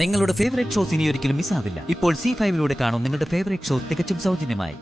നിങ്ങളുടെ favourite shows ഇനി ഒരിക്കലും മിസ്സാവില്ല. ഇപ്പോൾ C5-ലൂടെ കാണും നിങ്ങളുടെ ഫേവറേറ്റ് ഷോ തികച്ചും സൗജന്യമായി.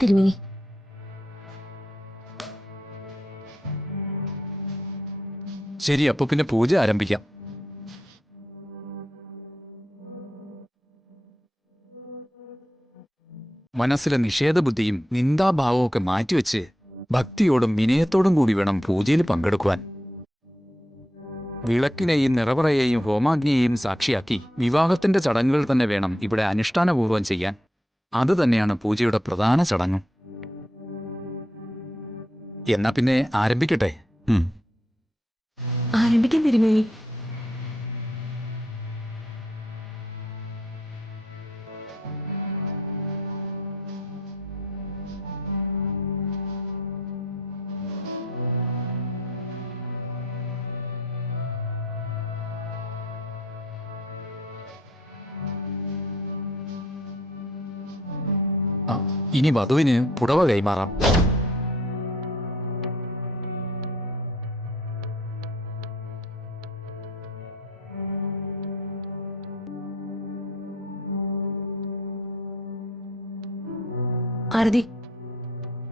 തിരുമേനി, ശരി, അപ്പൊ പിന്നെ പൂജ ആരംഭിക്കാം. മനസ്സിലെ നിഷേധബുദ്ധിയും നിന്ദാഭാവവും ഒക്കെ മാറ്റിവെച്ച് ഭക്തിയോടും വിനയത്തോടും കൂടി വേണം പൂജയിൽ പങ്കെടുക്കുവാൻ. വിളക്കിനെയും നിറവറയെയും ഹോമാഗ്നിയെയും സാക്ഷിയാക്കി വിവാഹത്തിന്റെ ചടങ്ങുകൾ തന്നെ വേണം ഇവിടെ അനുഷ്ഠാനപൂർവ്വം ചെയ്യാൻ. അത് തന്നെയാണ് പൂജയുടെ പ്രധാന ചടങ്ങും. എന്നാ പിന്നെ ആരംഭിക്കട്ടെ. ആരംഭിക്കാൻ തിരുമേനി. ഇനി വധുവിന് പുടവ കൈമാറാം. ആരതി,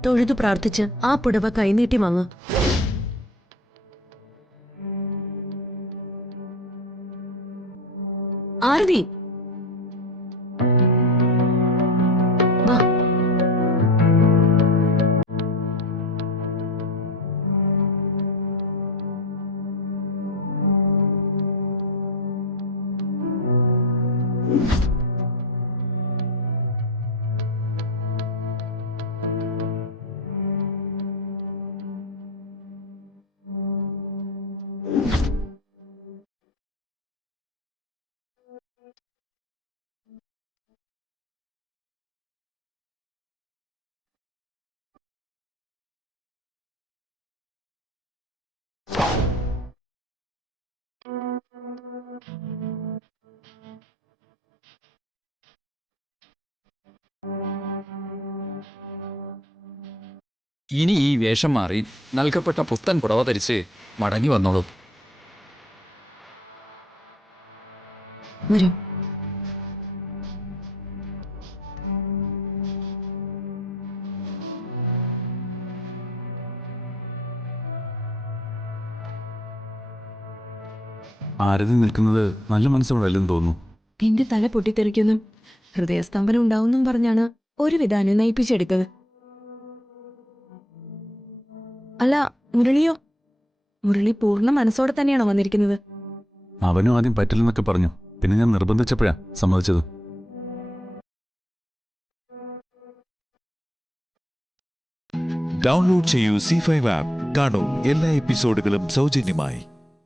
തൊഴുതു പ്രാർത്ഥിച്ച് ആ പുടവ കൈനീട്ടി വാങ്ങ്. ആരതി, വാ. ഇനി ഈ വേഷം മാറി നൽകപ്പെട്ട പുത്തൻ പുടവ ധരിച്ച് മടങ്ങി വന്നോളൂ. വരൂ. ആരതി നിൽക്കുന്നത് നല്ല മനസ്സോടല്ലെന്ന് തോന്നുന്നു. എന്റെ തല പൊട്ടിത്തെറിക്കുന്നു, ഹൃദയസ്തംഭനം ഉണ്ടാവുന്നും പറഞ്ഞാണ് ഒരുവിധ അനുനയിപ്പിച്ചെടുത്തത്. അല്ല, മുരളിയോ? മുരളി പൂർണ്ണ മനസ്സോടെ തന്നെയാണോ വന്നിരിക്കുന്നത്? അവനും ആദ്യം പറ്റില്ലെന്നൊക്കെ പറഞ്ഞു. പിന്നെ ഞാൻ നിർബന്ധിച്ചപ്പോഴാ സമ്മതിച്ചത്. ഡൗൺലോഡ് ചെയ്യൂ C5 ആപ്പ്. കാണൂ എല്ലാ എപ്പിസോഡുകളും സൗജന്യമായി.